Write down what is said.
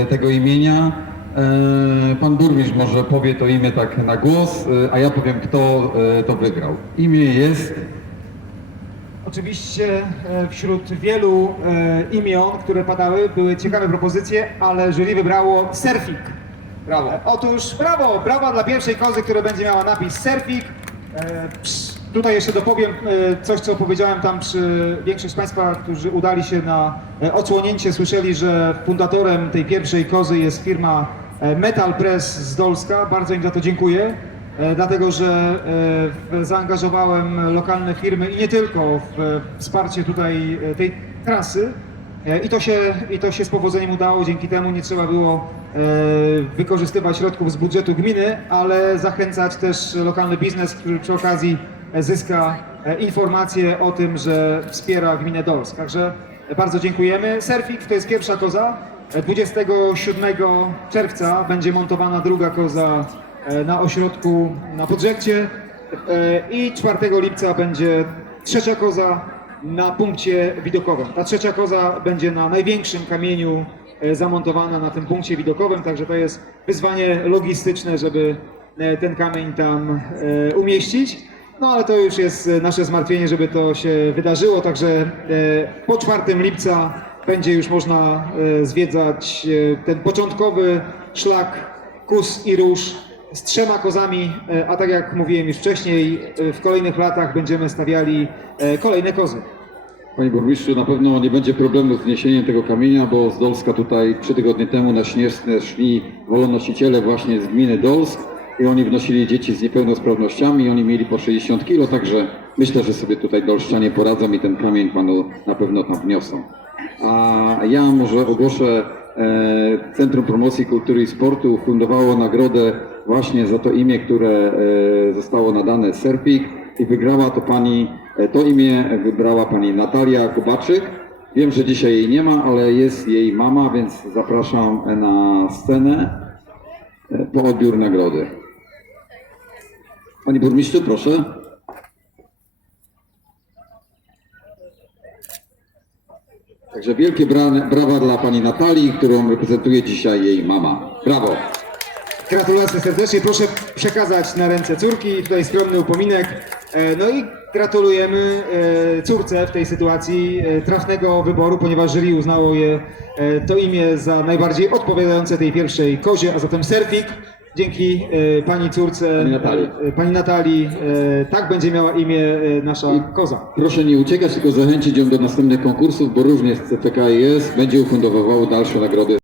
e, tego imienia. E, Pan burmistrz może powie to imię tak na głos, e, a ja powiem kto to wygrał. Imię jest Oczywiście wśród wielu imion, które padały, były ciekawe propozycje, ale jury wybrało Surfing. Brawo. Otóż brawo, brawa dla pierwszej kozy, która będzie miała napis Surfing. E, ps- Tutaj jeszcze dopowiem e, coś, co powiedziałem tam przy większość z Państwa, którzy udali się na e, odsłonięcie, słyszeli, że fundatorem tej pierwszej kozy jest firma e, Metal Press z Dolska. Bardzo im za to dziękuję. Dlatego że zaangażowałem lokalne firmy i nie tylko w wsparcie tutaj tej trasy. I to, się, I to się z powodzeniem udało, dzięki temu nie trzeba było wykorzystywać środków z budżetu gminy, ale zachęcać też lokalny biznes, który przy okazji zyska e, informacje o tym, że wspiera gminę Dolsk. Także e, bardzo dziękujemy. Surfing to jest pierwsza koza. E, 27 czerwca będzie montowana druga koza e, na ośrodku na Podrzekcie e, i 4 lipca będzie trzecia koza na punkcie widokowym. Ta trzecia koza będzie na największym kamieniu e, zamontowana na tym punkcie widokowym, także to jest wyzwanie logistyczne, żeby e, ten kamień tam e, umieścić. No ale to już jest e, nasze zmartwienie, żeby to się wydarzyło, także e, po 4 lipca będzie już można e, zwiedzać ten początkowy szlak Kus i Róż z trzema kozami, a tak jak mówiłem już wcześniej, w kolejnych latach będziemy stawiali kolejne kozy. Panie burmistrzu, na pewno nie będzie problemu z wniesieniem tego kamienia, bo z Dolska tutaj trzy tygodnie temu na Śnieżne szli wolonosiciele właśnie z gminy Dolsk i oni wnosili dzieci z niepełnosprawnościami oni mieli po 60 kilo, także myślę, że sobie tutaj dolszczanie poradzą i ten kamień panu na pewno tam wniosą. A ja może ogłoszę e, Centrum Promocji Kultury i Sportu fundowało nagrodę właśnie za to imię, które e, zostało nadane Serpik i wygrała to pani, e, to imię wybrała pani Natalia Kubaczyk. Wiem, że dzisiaj jej nie ma, ale jest jej mama, więc zapraszam na scenę po odbiór nagrody. Pani burmistrzu, proszę. Także wielkie bra- brawa dla pani Natalii, którą reprezentuje dzisiaj jej mama. Brawo! Gratulacje serdecznie, proszę przekazać na ręce córki, tutaj skromny upominek. E, No i gratulujemy e, córce w tej sytuacji e, trafnego wyboru, ponieważ jury uznało je to imię za najbardziej odpowiadające tej pierwszej kozie, a zatem Serfik. Dzięki e, pani córce, Pani Natalii. e, pani Natalii, e, tak będzie miała imię nasza koza. Proszę nie uciekać, tylko zachęcić ją do następnych konkursów, bo różnie z CPK jest. Będzie ufundowywało dalsze nagrody.